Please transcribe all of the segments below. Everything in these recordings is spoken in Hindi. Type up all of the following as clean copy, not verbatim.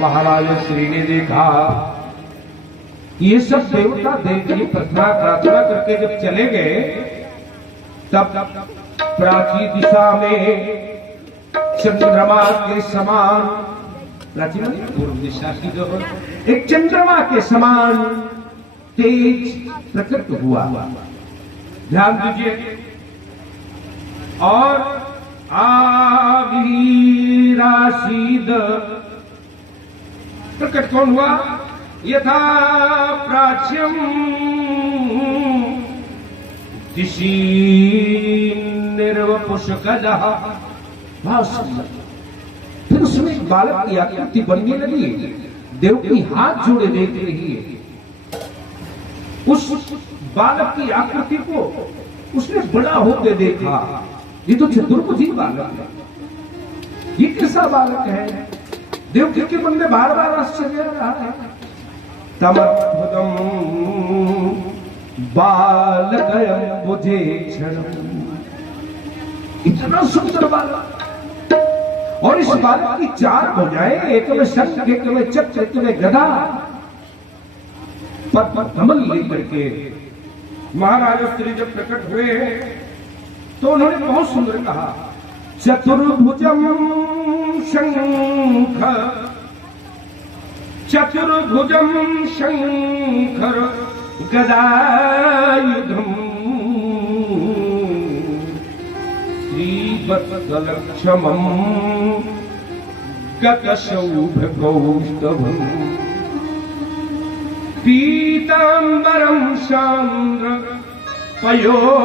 महाराज श्री ने देखा ये सब देवता देव की प्रार्थना करके जब चले गए, तब प्राची दिशा में चंद्रमा के समान, प्राचीन पूर्व दिशा की जो एक चंद्रमा के समान तेज प्रकट हुआ। ध्यान दीजिए। और आवीराशीद प्रकट कौन हुआ? यथा प्राच्यम दिशि निर्वपुष्कलः। फिर उसमें एक बालक की आकृति बनने लगी। देव की हाथ जोड़े देख रही है। उस बालक की आकृति को उसने बड़ा होकर देखा। ये तो चतुर्भुज बालक है। ये कैसा बालक है? देव के मन में बार बार आश्चर्य रहा है। तमद्भुतम बालकयं बुझे क्षणम। इतना सुंदर बालक, और इस बालक की चार भुजाएं, एक में शंख, एक में चक्र, एक में गदा, पर कमल लेकर के महाराज श्री जब प्रकट हुए तो उन्होंने बहुत सुंदर कहा, चतुर्भुजम शंख, चतुर्भुजम शंकर गदायुधम श्रीवत्सलक्षमं गतशौभगौस्तभम् पीतांबरं चांद्र पयोधशौभगम्।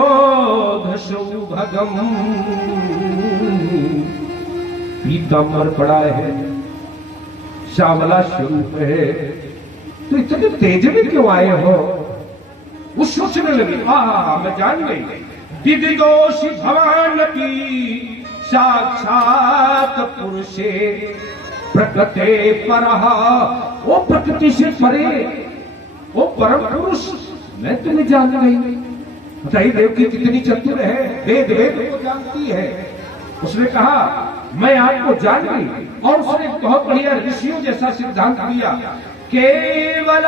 पीतांबर पड़ा है, श्यामला स्वरूप है, तो इतने तेज में क्यों आए हो? वो सोचने लगी, मैं जान गई, विदिदोषि भवानपि साक्षात पुरुषे प्रकृते परः। वो प्रकृति से परे, वो परम पुरुष, मैं तुम्हें जान गई। बताइए देव की कितनी चतुर है, वेद वेद को जानती है। उसने कहा मैं आपको जान गई, और उसने बहुत बढ़िया ऋषियों जैसा सिद्धांत दिया, केवल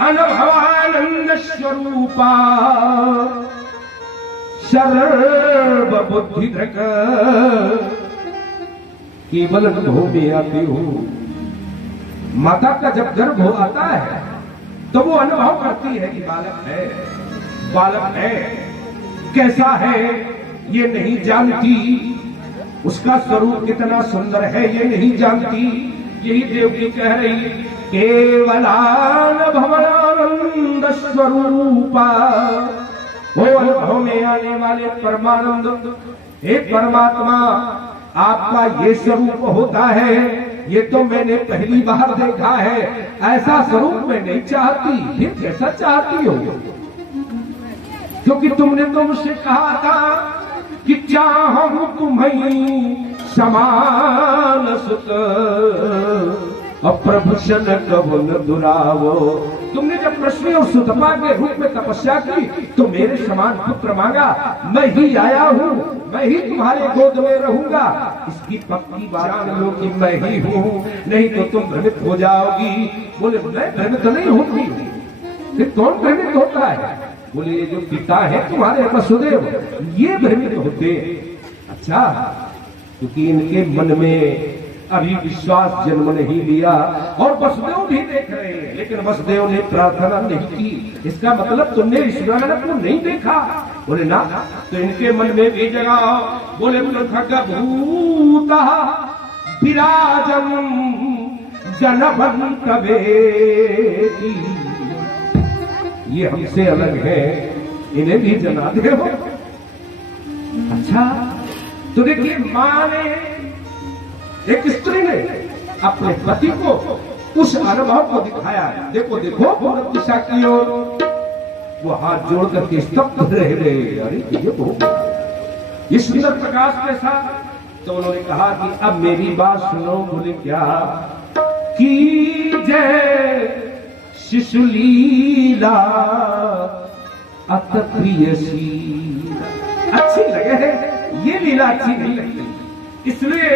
अनुभवानंद स्वरूपा सर्वबुद्धि धृक। केवल अनुभव में आती हूं। माता का जब गर्भ हो आता है तो वो अनुभव करती है कि बालक है, बालक है, कैसा है ये नहीं जानती, उसका स्वरूप कितना सुंदर है ये नहीं जानती। यही देव की कह रही, केवलानुभवानंद स्वरूपा, वो अनुभव में आने वाले परमानंद। हे परमात्मा, आपका ये स्वरूप होता है, ये तो मैंने पहली बार देखा है। ऐसा स्वरूप मैं नहीं चाहती। फिर कैसा चाहती हो? क्योंकि तुमने तो मुझसे कहा था कि चाहूं तुम्हें समान सुत, अप्रभूषण कवन दुरावो। तुमने जब कृष्ण और सुतपा के रूप में तपस्या की तो मेरे समान पुत्र मांगा। मैं ही आया हूँ, मैं ही तुम्हारे गोद में रहूंगा। इसकी पक्की बात जान लो कि मैं ही हूँ, नहीं तो तुम भ्रमित हो जाओगी। बोले मैं भ्रमित नहीं होती। फिर कौन भ्रमित होता है? बोले ये जो पिता है तुम्हारे वसुदेव, ये भ्रमित होते। अच्छा, क्योंकि इनके मन में अभी विश्वास जन्म नहीं लिया, और वसुदेव भी देख रहे हैं, लेकिन वसुदेव ने प्रार्थना नहीं की। इसका मतलब तुमने ईश्वर को नहीं देखा। बोले ना, तो इनके मन में भी जगाओ। बोले खगभूता विराजम जनभं कवेदी। ये हमसे अलग है, इन्हें भी जना दे। अच्छा, तो देखिए मां ने, एक स्त्री ने अपने पति को उस अनुभव को दिखाया। देखो देखो पूरब दिशा की ओर, वो हाथ जोड़ करके स्तब्ध रह गए। अरे ये तो ये सुंदर प्रकाश के साथ। तो उन्होंने कहा कि अब मेरी बात सुनो। बोले क्या? की जय शिशुलीला अत प्रियसी। अच्छी लगे, ये लीला अच्छी नहीं लगती, इसलिए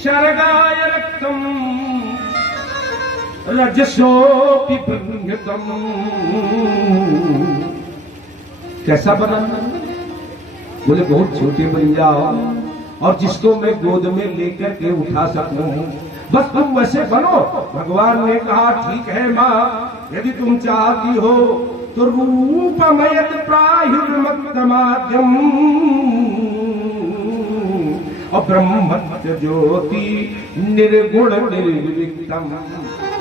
शरगाय रक्तम रजसोपि बृंहतम। कैसा बनाना? बोले बहुत छोटे बन जाओ और जिसको मैं गोद में लेकर के उठा सकूं, बस तुम वैसे बनो। भगवान ने कहा ठीक है माँ, यदि तुम चाहती हो तो रूपमयत प्रायुर्मत्तमाद्यम और ब्रह्मत्य ज्योति निर्गुण निर्विविक्तम।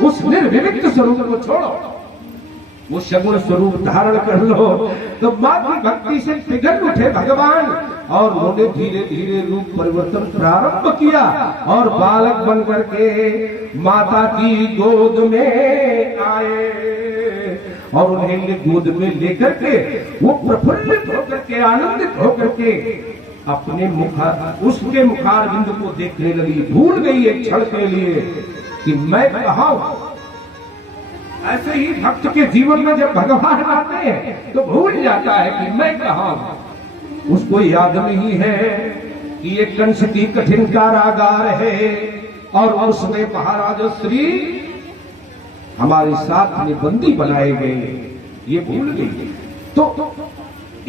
उस निर्विविक्त स्वरूप को छोड़ो, वो सगुण स्वरूप धारण कर लो। तो मां की भक्ति से पिघल उठे भगवान और उन्होंने धीरे धीरे रूप परिवर्तन प्रारंभ किया और बालक बन करके माता की गोद में आए और उन्हें गोद में लेकर के वो प्रफुल्लित होकर के आनंदित होकर के अपने उसके मुखारविंद को देखने लगी। भूल गई एक क्षण के लिए कि मैं कहाँ हूं। ऐसे ही भक्त के जीवन में जब भगवान आते हैं तो भूल जाता है कि मैं कहाँ हूं। उसको याद नहीं है कि ये कंस की कठिन कारागार है और उसमें महाराज श्री हमारे साथ में बंदी बनाए गए, ये भूल गई। तो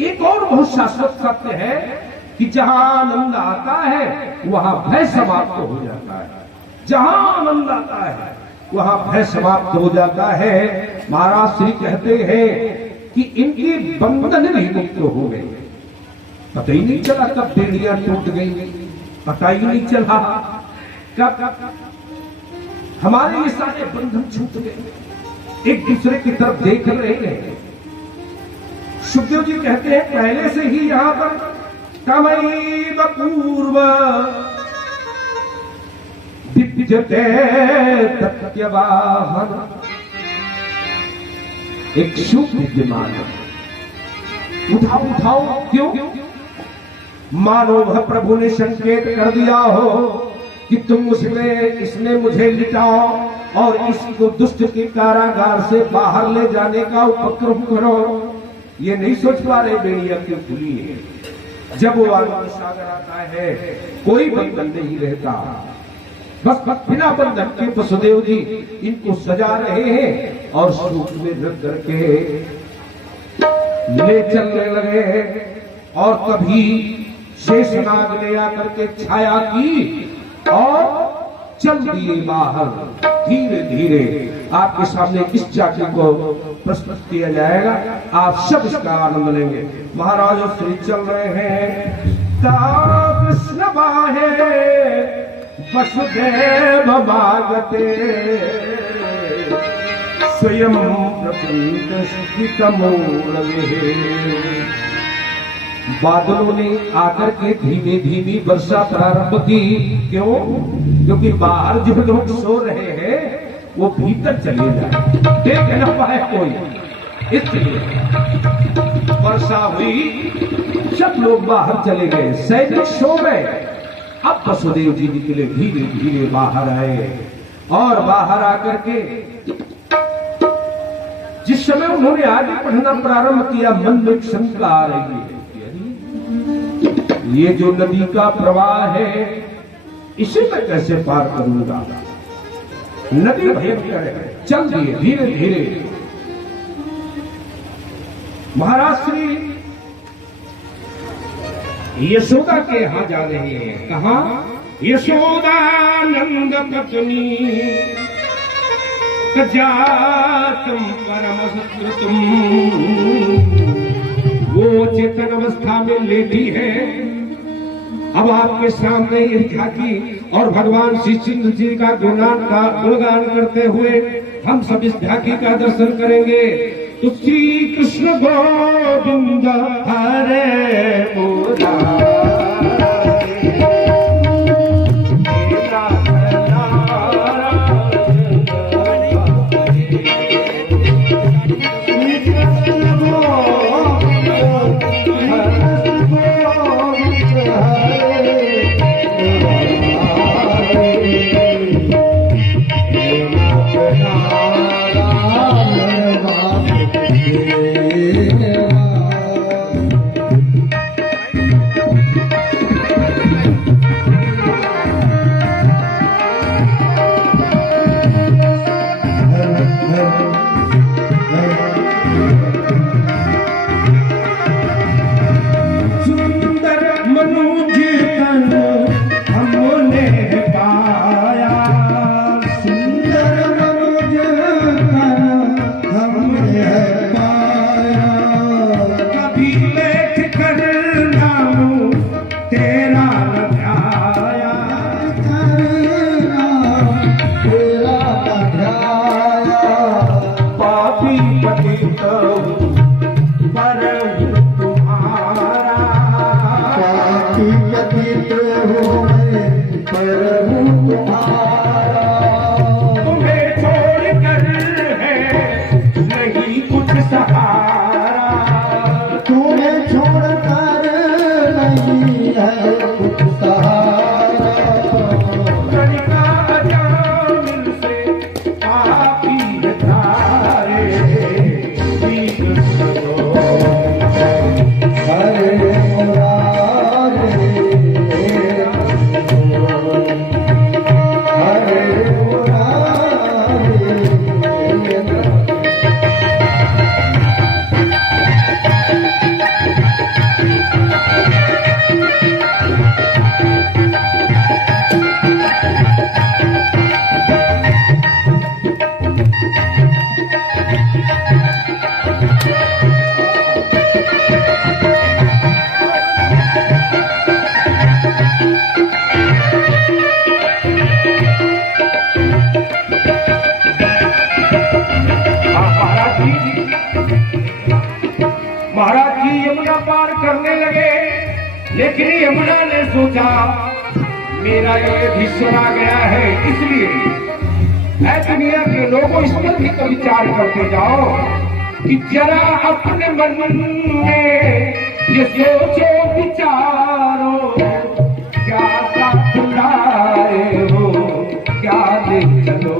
एक और बहुत शाश्वत सत्य है कि जहां आनंद आता है वहां भय समाप्त हो जाता है। जहां आनंद आता है वहां भय समाप्त हो जाता है। महाराज श्री कहते हैं कि इनके बंधन भी मुक्त हो गए। पता ही नहीं चला कब बेड़ियां टूट गई, पता ही नहीं चला कब हमारे ये सारे बंधन छूट गए। एक दूसरे की तरफ देख रहे हैं। सुखदेव जी कहते हैं पहले से ही यहां पर तमैव पूर्व विद्यते तत्यवाहन, एक शुभ विद्यमान। उठाओ उठाओ, क्यों? मानो वह प्रभु ने संकेत कर दिया हो कि तुम इसने मुझे लिटाओ और इसको दुष्ट के कारागार से बाहर ले जाने का उपक्रम करो। ये नहीं सोच पा रहे बेड़िया क्यों खुली है। जब वो आनंद सागर आता है कोई बंधन नहीं रहता। बस बिना बंधन के वसुदेव जी इनको सजा रहे हैं और सूप में रख करके ले चलने लगे। और कभी शेषनाग ले आकर के छाया की और चल दिए बाहर। धीरे धीरे आपके सामने इस चाकी को प्रस्तुत किया जाएगा, आप सब इसका आनंद लेंगे। महाराज श्री चल रहे हैं। कृष्ण बाहे वसुदेव भागते स्वयं बादलों ने आकर के धीमे धीमे वर्षा प्रारंभ की। क्यों? क्योंकि बाहर जो लोग सो रहे हैं वो भीतर चले जाए, देख न पाए कोई, इसलिए वर्षा हुई। सब लोग बाहर चले गए, सैनिक सो गए। अब वसुदेव जी निकले, धीरे धीरे बाहर आए और बाहर आकर के जिस समय उन्होंने आगे पढ़ना प्रारंभ किया मन में एक शंका आ रही है, ये जो नदी का प्रवाह है इसे मैं कैसे पार करूंगा। नदी भयंकर है। चल दिए धीरे धीरे। महाराज श्री यशोदा के यहां जा रहे हैं। कहा? यशोदानंद पत्नी जातम परम सुकृतम। वो चेतन अवस्था में लेटी है। अब आपके सामने ये झांकी और भगवान श्री कृष्ण जी का गुणगान करते हुए हम सब इस झांकी का दर्शन करेंगे। तो श्री कृष्ण गोविंद हरे मुरारे। रहूं तुम्हारा, तुम्हें छोड़कर है नहीं कुछ सहारा, तुम्हें छोड़कर नहीं है कुछ सहारा, कनिका अजामिल से पापी धारे बीत सको। हरे मुरारे हरे मुरारे। महाराज जी यमुना पार करने लगे, लेकिन यमुना ने सोचा मेरा ये भी सुना गया है, इसलिए ऐ दुनिया के लोगों इस पर भी तो विचार करते जाओ कि जरा अपने मन में ये सोचो विचारो, क्या साथ लाए हो क्या ले चलो,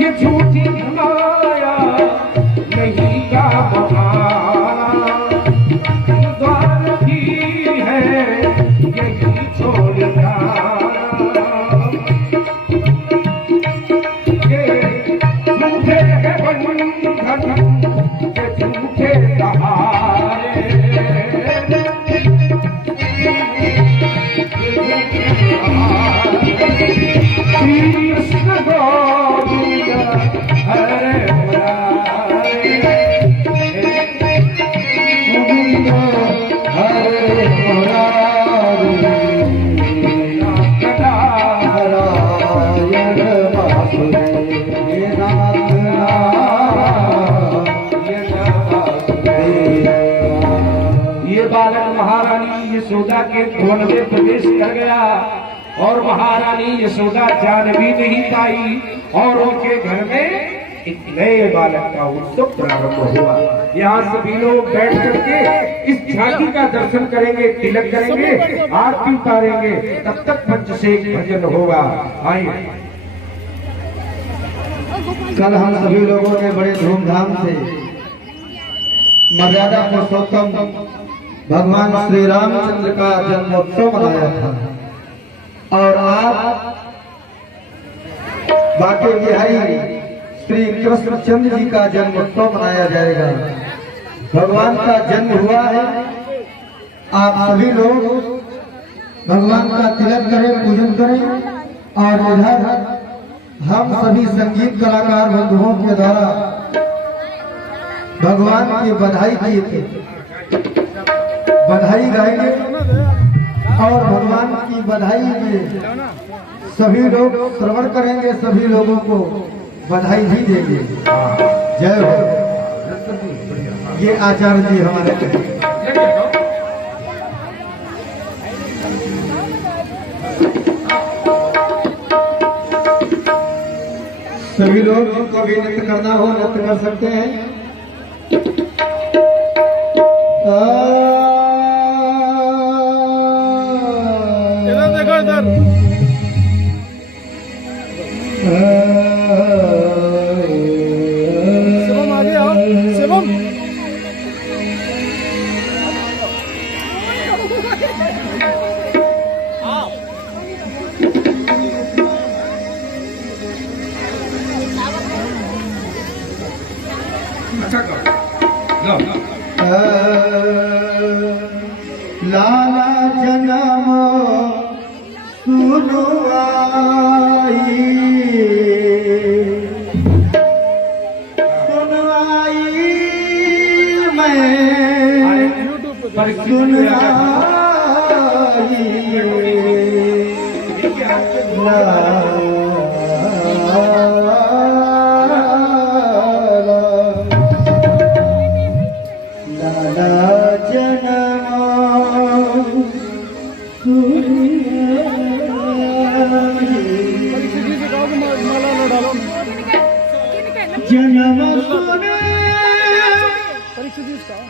ये झूठी माया नहीं का बहाना, द्वार की है यही छोड़ जाना, ये झूठे है बंधन ये झूठे सहारे, कृष्ण गोविंद हरे मुरारे, गोविंद हरे मुरारे, नारायण वासुदेव नारायण। ये बालक महारानी यशोदा के भवन में प्रवेश कर गया और महारानी यशोदा जान भी नहीं पाई और उनके घर में एक नए बालक का उत्सव प्रारंभ हुआ। यहाँ सभी लोग बैठ करके इस झांकी का दर्शन करेंगे, तिलक करेंगे, आरती उतारेंगे, तब तक पंचशेख भजन होगा। आइए कल हम सभी लोगों ने बड़े धूमधाम से मर्यादा पुरुषोत्तम भगवान श्री रामचंद्र का जन्मोत्सव मनाया था, और आज बाके बिहारी श्री कृष्णचंद्र जी का जन्मोत्सव मनाया जाएगा। भगवान का जन्म हुआ है, आप सभी लोग भगवान का तिलक करें, पूजन करें, और इधर हम सभी संगीत कलाकार बंधुओं के द्वारा भगवान की बधाई किए थे, बधाई गाएंगे और भगवान की बधाई में सभी लोग श्रवण करेंगे, सभी लोगों को बधाई भी देंगे। जय हो। ये आचार्य जी हमारे सभी लोग जिनको भी नृत्य करना हो नृत्य कर सकते हैं। इधर देखो, इधर शिवम आगे आओ, शिवम अच्छा करो, लो। लाला जन्म सुनो आई, सुनवाई मैं परीक्षित जी से कहो कि माला न डालो। जन्म सुने परीक्षित जी से कहो।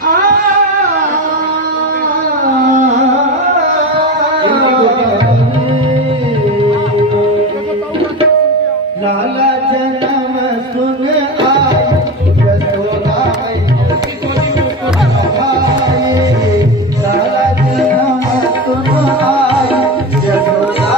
लाला जन्म सुन आई यशोदा आई, लाला जन्म सुन आई यशोदा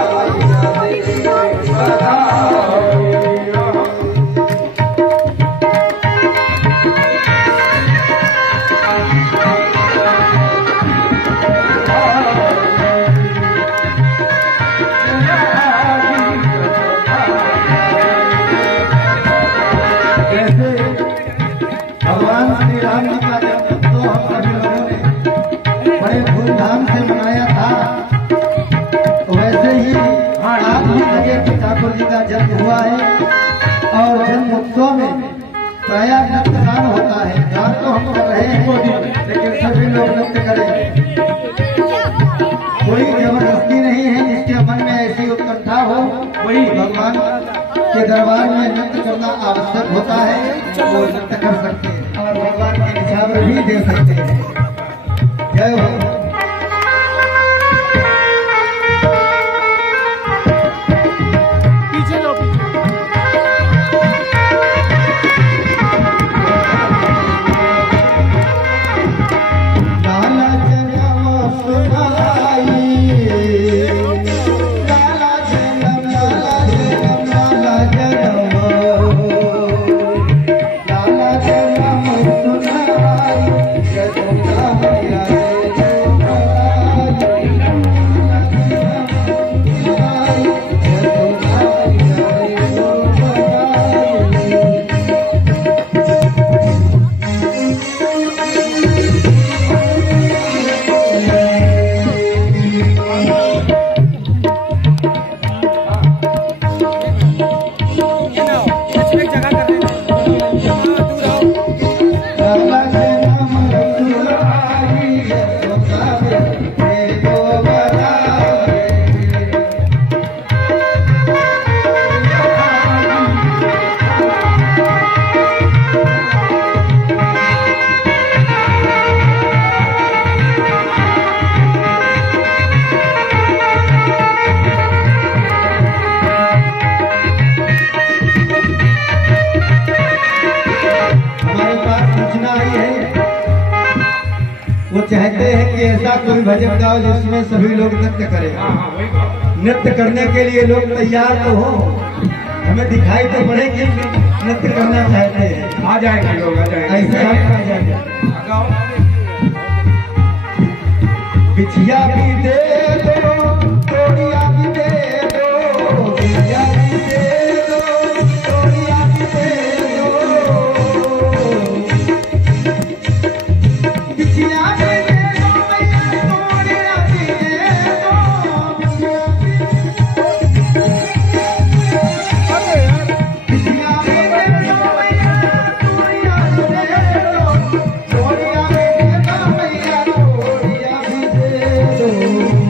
भगवान श्री राम जी का जन्म तो हम सभी लोगों ने बड़े धूमधाम से मनाया था, वैसे ही आप भी लगे कि ठाकुर जी का जन्म हुआ है और जन्म उत्सव में प्रायः नृत्यगान होता है। गान तो हम कर रहे हैं लेकिन सभी लोग नृत्य करें, कोई जबरदस्ती नहीं है। जिसके मन में ऐसी उत्कंठा हो वही भगवान के दरबार में नृत्य करना आवश्यक होता है, वो नृत्य कर सकते हैं और भगवान के निछावर भी दे सकते हैं। जय हो। पीछे जाओ, पीछे। लाला जन्म सुनाई, लाला जन्म, लाला जन्म, लाला जन्म, लाला जन्म सुनाई यशोदा मैया चाहते हैं कि ऐसा कोई भजन गाओ जिसमें सभी लोग नृत्य करें। नृत्य करने के लिए लोग तैयार तो हो, हमें दिखाई तो पड़े कि नृत्य करना चाहते हैं। आ जाएंगे लोग, आ जाएंगे। ऐसे आ जाएंगे। बिछिया भी दे दो, तोड़िया भी दे दो, बिछिया भी दे दो, तोड़िया भी दे दो, बिछिया भी दे दो मैया, तोड़िया भी दे दो, बिछिया भी दे दो मैया, तोड़िया भी दे दो, तोड़िया भी दे दो मैया, तोड़िया भी दे दो।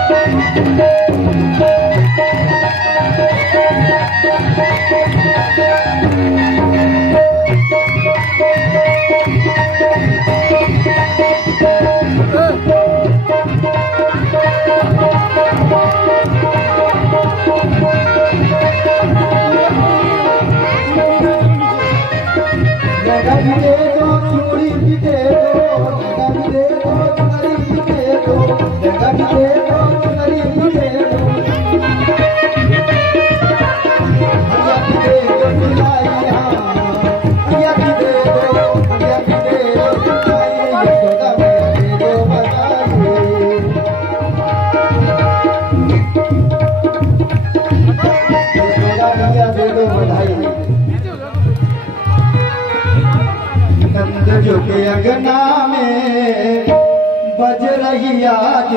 के अंगना में बज रही आज बधाई नंद जो के अंगना में बज रही आज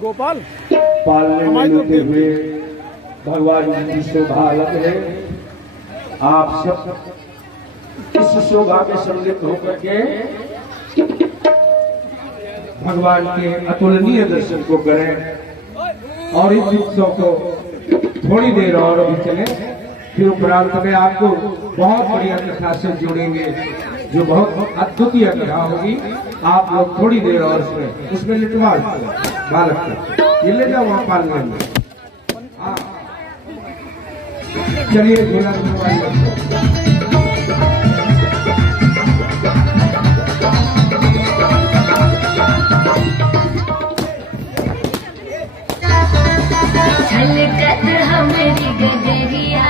गोपाल पालने में लूटे हुए भगवान की शोभा अलग है। आप सब इस शोभा में सम्मिलित होकर के भगवान के अतुलनीय दर्शन को करें और इस उत्सव को थोड़ी देर और अभी चले, फिर उपरांत में आपको बहुत बढ़िया कथा से जोड़ेंगे जो बहुत अद्वितीय कथा होगी। आप लोग थोड़ी देर और सुने, उसमें लिटवा बालक ये ले जाओ वहां पालने में। चलिए झूला छलकत हमारी गगरिया